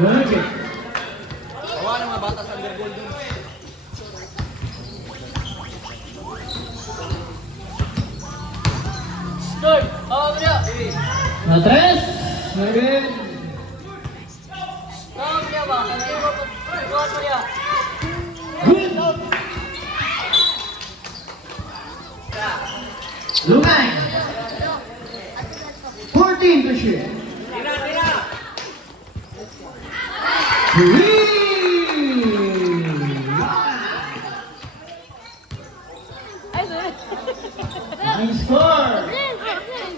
Nugget. Awa ng mga bata sa undergold dun. Start! Awa mo niya! Na tres. Nugget. Awa mo niya ba? Awa mo niya! Good. Lungay. 14 to shoot. Tira! Tira! Three. Ay, sorry. Ang score.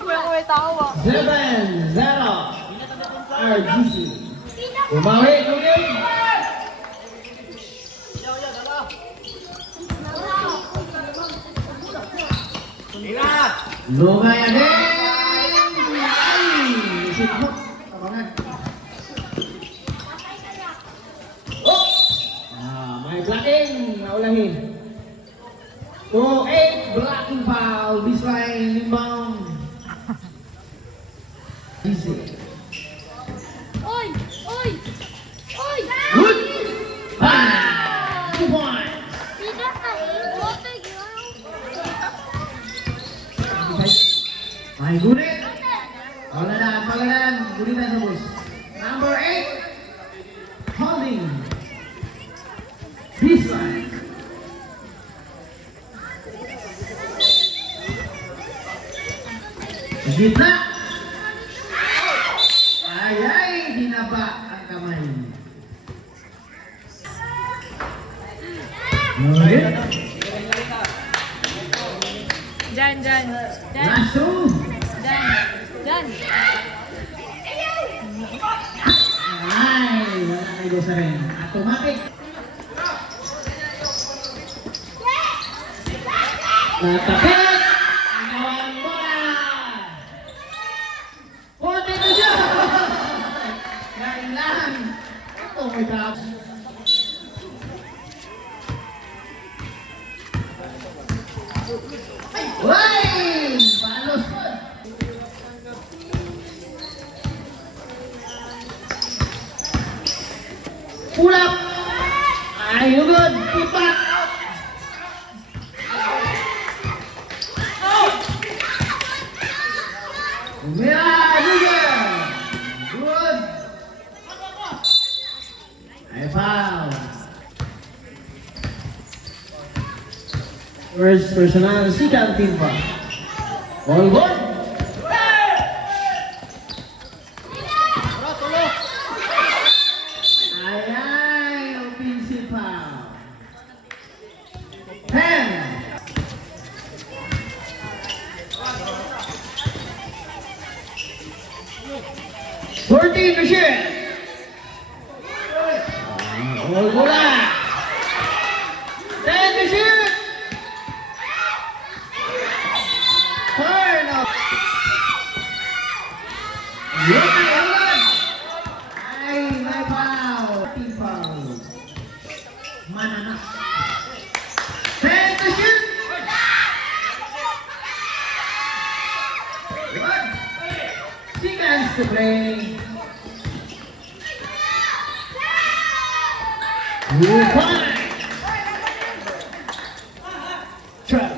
May tawa. 7-0. RGC. Bumawi, Nugget. Tira! Lungay again. Ay, shoot mo. Tabangan. Oh! May blocking. Naulahin. 2-8 blocking foul. This line inbound. Easy. Oy! Oy! Oy! Good. 2 points. Tidak May gunit. Pagladan. Gunitan sa bus. Number 8. Holding. This line. Gitna. Ay, dinaba ang kamay. Nugget. Jan. Last two. Jan. Ay, wala kayo sa rin. Automatic. Natapit. Ang kawan bola. 40 to siya. Kailan. Ito may trap. Uy! Palos. Pull up. Ay, good. Put back. Yeah, good. Ay, foul. First personal, second team pa. All good. Ay, offensive foul. 10. Fourteen to shoot. All bola. 10 to shoot. Turn up. Ay, may foul. Team foul. Manana. 10 to shoot. Good. Seconds to play. 2 points. Trap.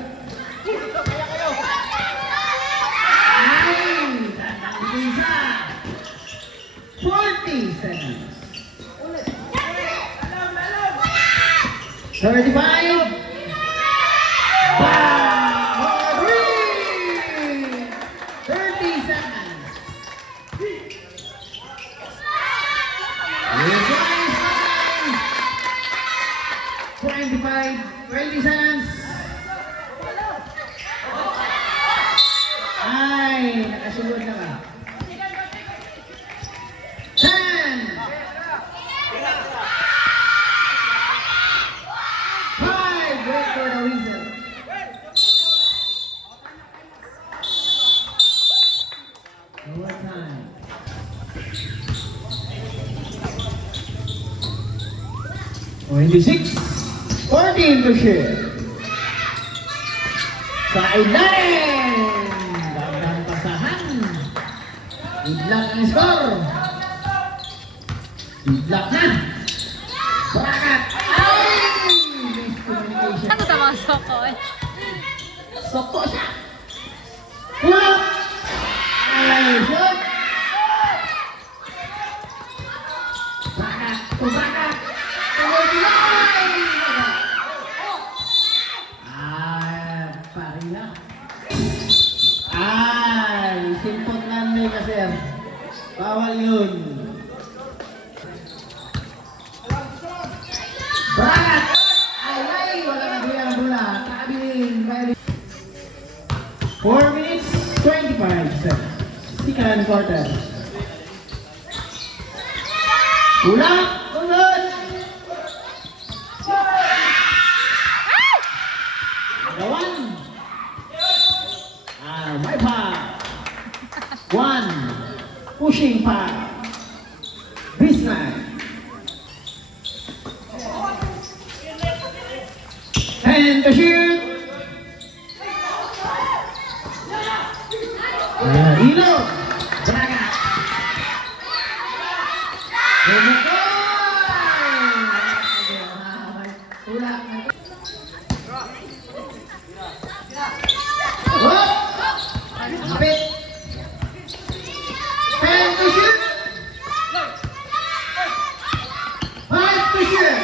Ay, tatang ito isa. 40 seconds. 35. Bang! 30 seconds. 20 seconds. Ay, nakasunod na ba? 10. 5. Wait for the whistle. One time. $26. 14 to shoot. Sa ilalim. Dagdag pasahan. Idlat ang score. Block na! Brakat! Ay! Miscommunication. Ano tama sa ko eh? Soko siya! Hulap! Ay, shoot! Brakat! Brakat! Tumulay! Ah, pariya. Ay, simpot lang may kasir. Bawal yun. Brakat! Ay, wala na biyang bola. Kabiling, kabiling. 4 minutes, 25 seconds. Second quarter. Ulap! Ulap! The one. My pass. One. Pushing pass. Baseline. And the shoot. Ilo. Braga. Ulap. Kapit. And to shoot. Five to shoot.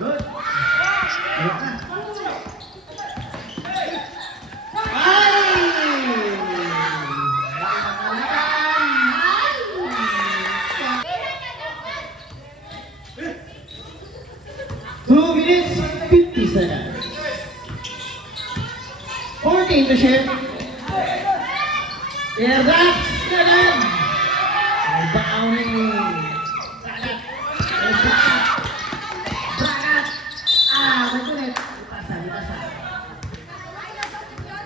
Good. Ay! 2 minutes, 50 seconds. 14 to shoot. Air drops. Ganun. Bounding. Brakat. Brakat. Brakat. May kulit. Itasan.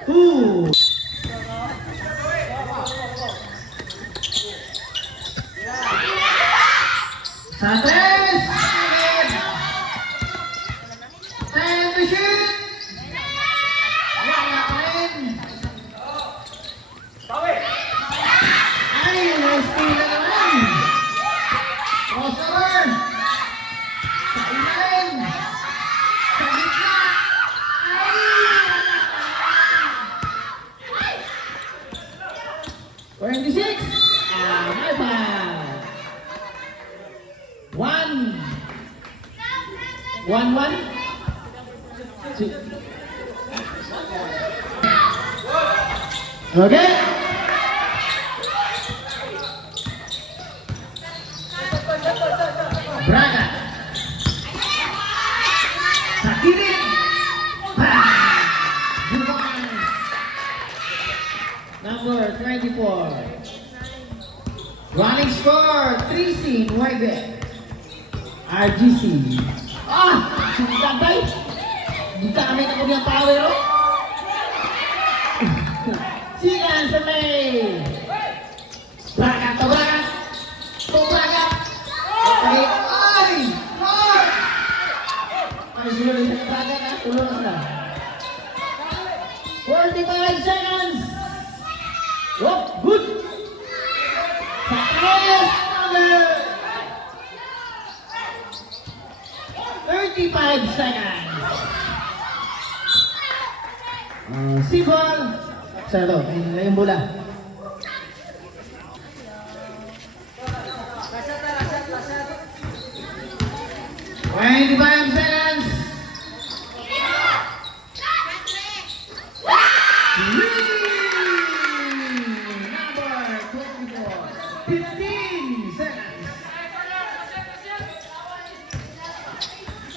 Two. Sa tres. Time to shoot. Wala pa rin. Ay, na-steal na naman. Crossover. Sa ilalim. Sa gitna. Ay! 26. May pa. 1-1. Okay. Braga. Sa kilid. Number 24. Running score 3-0 White RGC. Sumitagay. Di ka kami na kami ang power, oh. Sigan sa may. Brakat. Brakat. Okay. Ay! Ay, siguro sa brakat, ha? Tulong na sila. 45 seconds. Oh, good. Sa tres, number 35 seconds. Sibol. Sado, yung bola. Right, 25 seconds. Number 24. 15 seconds.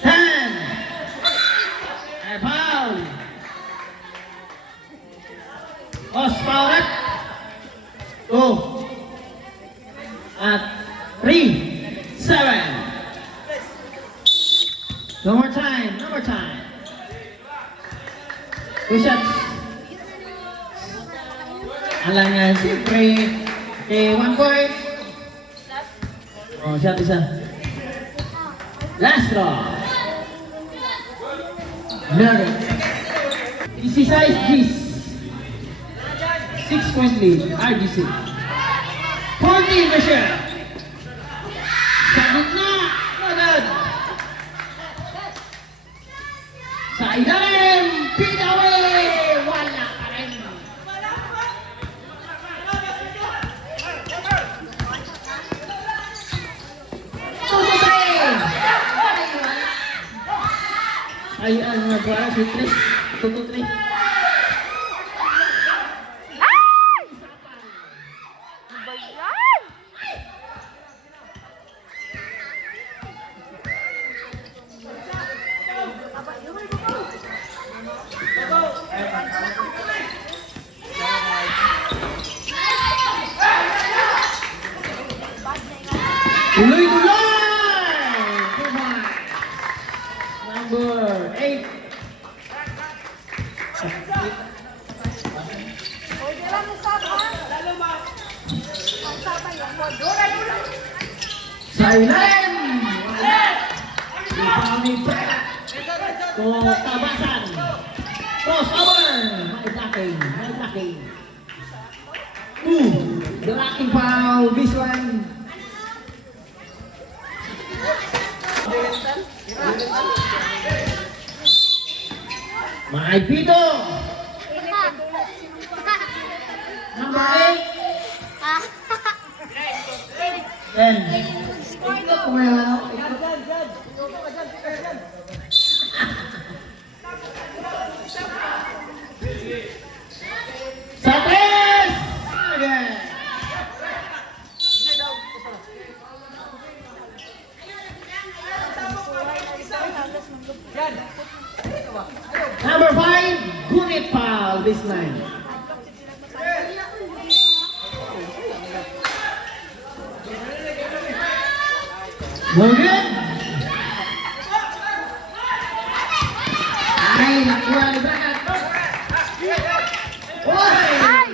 10. And foul. Foul up. Go. At 3, 7. No more time. Two shots. Alang nga, siyempre. Okay, 1 point. Oh, shot isa. Last draw. Nugget. Easy size, G's. 6 point lead, RGC. 40 14 na siya. Sa gitna. Agad. Sa ilalim. Pinawi. Wala pa rin. Ay, ang nagwala, sweet tres. 2-3. Tuloy-tuloy! Number 8. Silent! Ipami pera. Tabasan. Crossover. May blocking. May blocking. 2. Blocking foul. This one. Maipito. Number 8. 10. Ito kumaya. Sa 3. Again. Number 5, Gunit foul this line. Good. Ay, nakuha ni Bragat. Oy!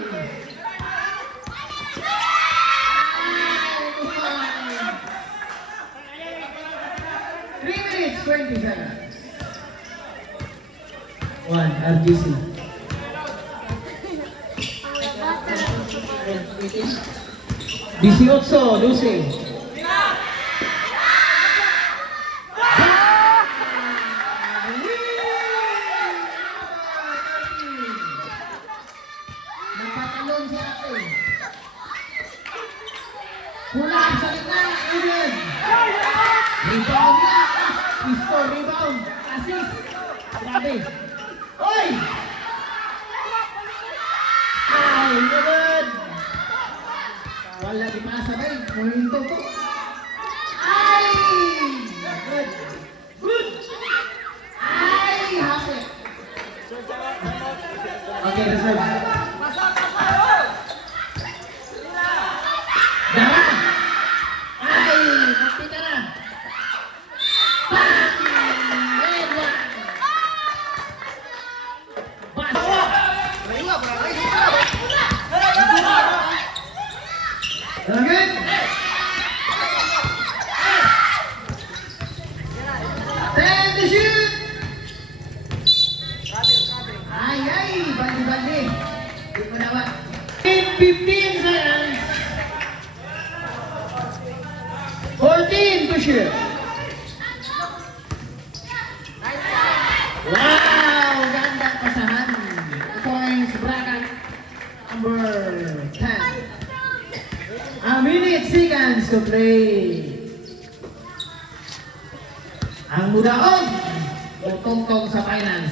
3 minutes, 20 seconds. 1, RGC. Dieciocho, 12. Nagpatalon si ate. Pulang sa gitna, Eden. Rebound na. Score, rebound. Assist. Grabe. Oy! Ay, good. Wala di pasa ba? Mulinto po. Ay! Good. Good. Ay, happy. Okay, reserve. Dara! Ay, magti ka na. Bang! Edward! Basawa! Again! Ten to shoot! Ay, bandi-bandi. Di mo dapat. 15 seconds. 14 to shoot. Wow! Ganda pasahan. Points bracket number 10. A minute seconds to play. Ang mudaon. Tutungtong sa finals.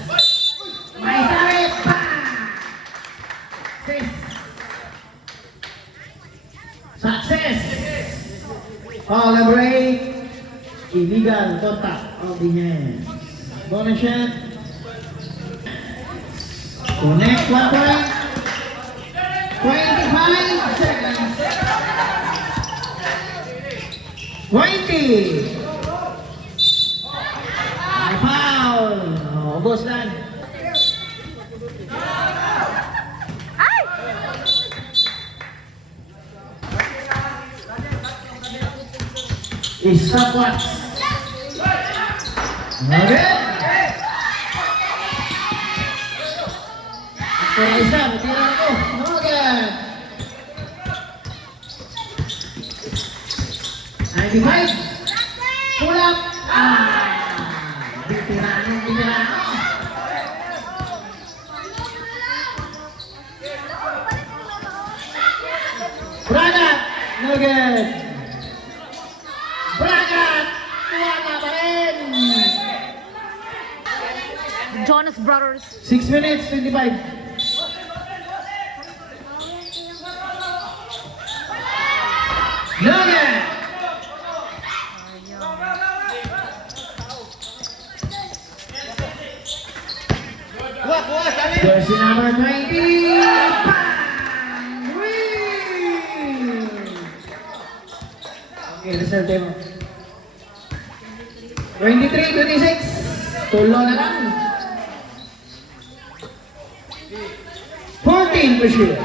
May sarit pa! 6. Success! Foul number 8. Illegal contact of the hands. Bonus shot. Connect 1 point. 25 seconds. 20. Foul. Ubos lang. Stopwatch. Okay. Ako isa, matira ako. Okay. 25. Pull up. Bitirano, bitirano. Bragat, no good. Bragat, wala pa rin. Jonas Brothers. 6 minutes, 25. No good. Jersey number 20. Bang! Win! Okay, reserve time. 23-26. Tulo na lang. 14 for sure.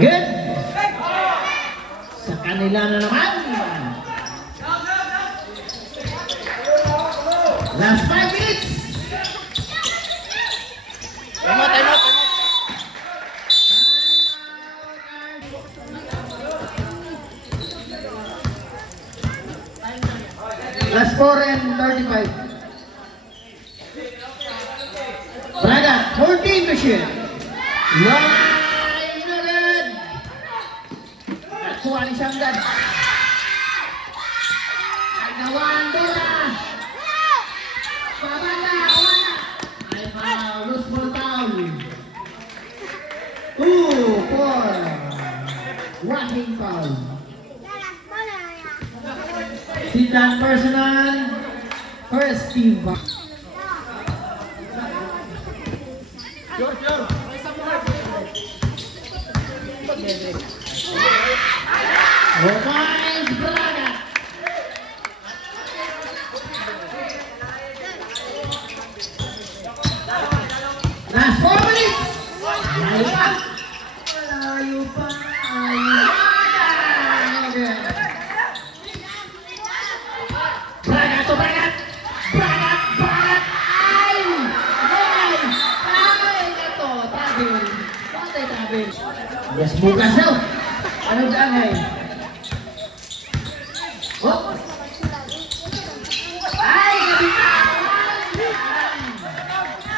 Okay. Sa kanila na naman. Last 5 minutes. Time out. Last 4 and 35. Braga, 14 to shoot. Line ulit. Nakuha ni Shamdan. Nagawan bola. Babanda, wala. Ay foul, loose ball foul. 2, 4. Running foul. Sit-down personal. First team foul. Romais Braga. Last 4 minutes. Layo pa. Layo pa. Okay. Braga to Braga. Braga. Ay! Ay! Ay! Ito, tabel. Bakit tabel? Yes, bukas daw. Ano dyan ay? Oh! Ay! Kapitan!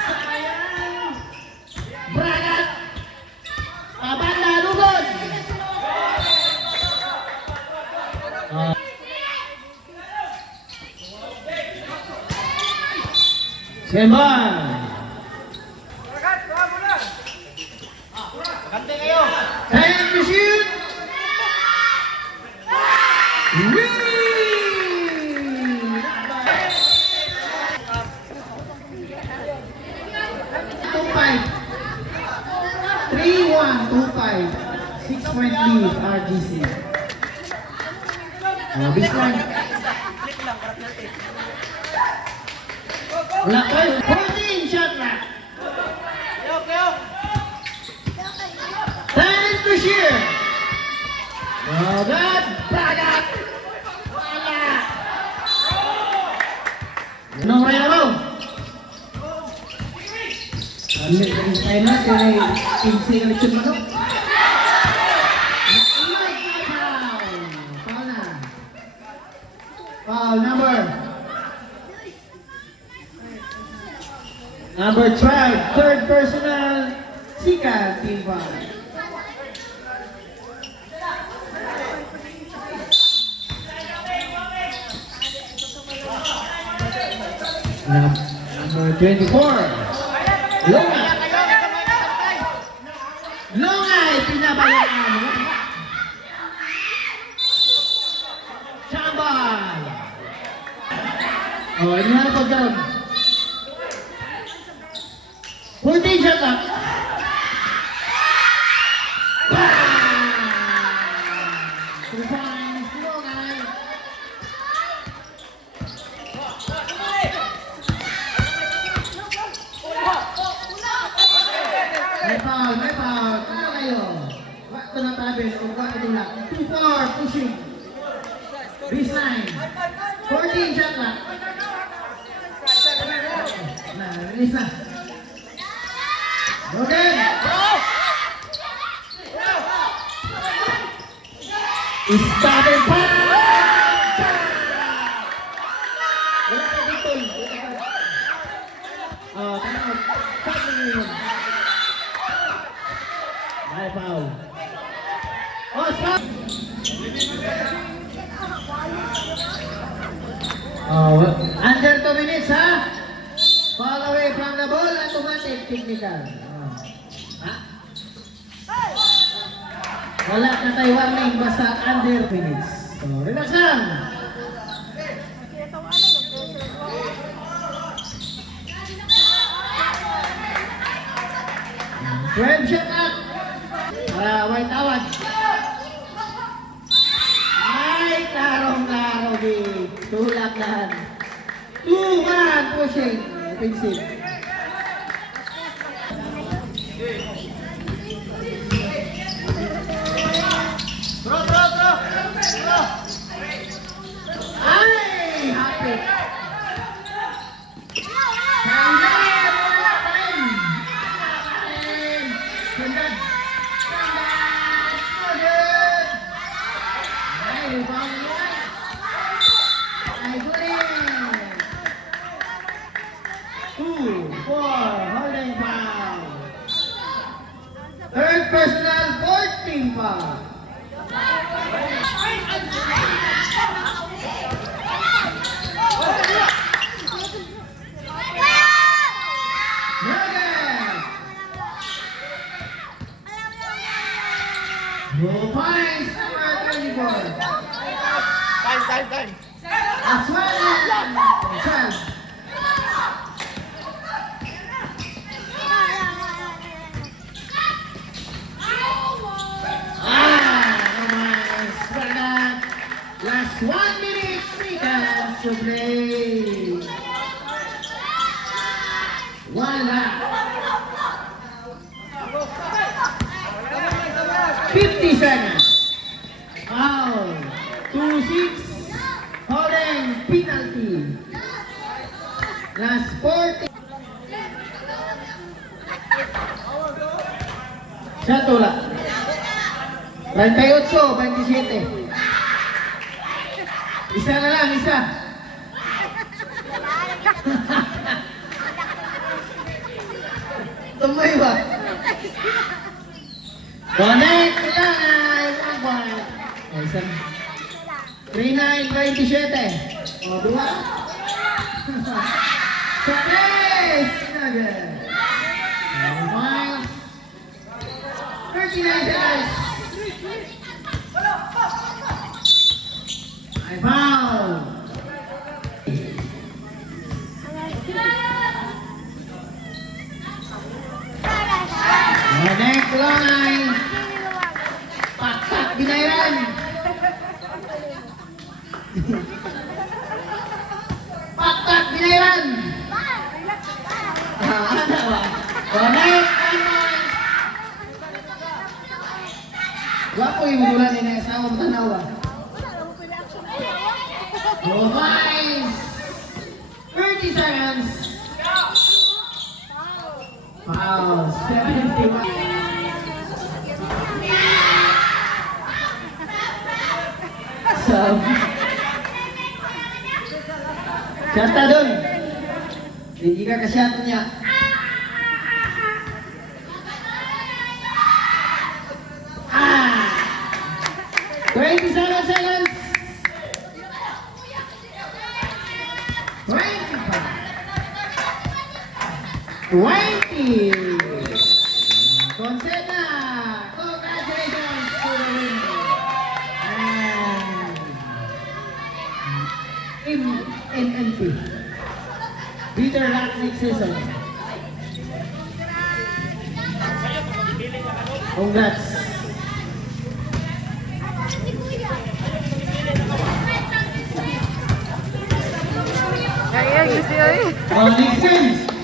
Sayang! Bragat! Pabanda, lugod! Semban! Time to shoot! Win! 3-1, 2-5. 6-point lead, RGC. Bislang. Wala kayo. 14 shot clock. Time to shoot! Bragat! Bragat! Wala! Anong ray na mo? Ambil dari China dari Insi Kalicut Manuk. Foul number 12, third personal, Sika team foul. Number 24. Longay, pinabayaan. Chambal. Oh, ini mana pagkaroon? 14 shot lang. Longay. May foul. Ano kayo? Waktu na tabi, waktu tulak. 2-4, pushing. Baseline. 14 shot lang. Nah, release na. Okay. Starting pa! Wala ka dito. Time out. Stop mo yun. Ay, foul. Oh, stop! Under 2 minutes, ha? Fall away from the ball, automatic, technical. Ha? Wala na tayo warning, basta under minutes. So, relax lang. Twelve shot up. White tawad. Ay, klarong-klaro, big. Tulak lahat. 2-1 pushing. Offensive. Ay, happy. Sayang, wala pa rin. Sundan. No good. Ay, rebound yan. Ay, good. 2, 4, holding foul. Third personal, 14 foul. No points, number 24. Time. As well as 12. Last 1 minute, seconds to play. Wala. 50 seconds. Foul. 2-6. Holding penalty. Last 40. Satu lah. 28, 27. Isa na lang, isa. Tumoy ba? Connect lang ay 1 point. Isa. 39-27. O, dua. Sa tres. Nugget. 39 seconds. I foul. Connect line. Pakpak binairan. Pakpak binairan. Ano ba? Connect line. Wapo yung bulan ni Nesa. Ako matanaw ba? No points. 30 seconds. Foul. 71. So, Shanta dun. Hindi ka kasyat niya. Ah! 27 seconds. 20. Consena. Congratulations to the winner. And MNP. Peter Rock next season. Congrats. Kaya, easy. Oh, next game.